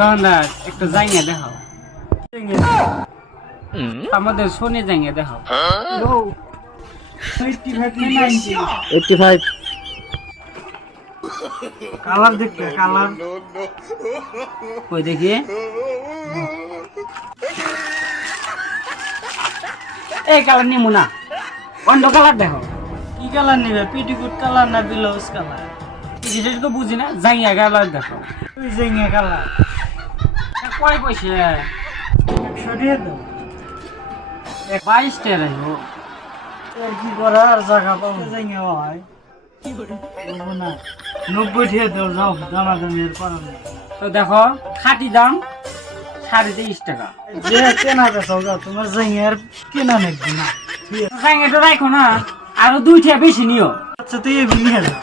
দোকানদার একটু জাইঙে দেখাও। আমাদের শোনে জাইঙে দেখাও। 85 কালার দেখতে কালার কই দেখি। এই কালার নিমু না, অন্য কালার দেখো। কি কালার নিবে? পেটিকোট কালার না ব্লাউজ কালার? যেটা তো বুঝি না, জাইঙা কালার দেখো। তুই জেঙ্গে কালার কয় পয়সা? 100 টাকা দাও। 22 টাকা রাখবো। এর কি করার জায়গা পাবো? জেঙ্গে হয় বলবো না। 90 টাকা দাও, যাও দামাদামি এর করার নেই। তো দেখো খাঁটি দাম 23.5 টাকা। যে কেনা বেচাও যাও, তোমার জেঙ্গে আর কেনা নেই না। জাইঙাটা রাখো না, আরো 2 টাকা বেশি নিও। আচ্ছা তুই নিয়ে যা।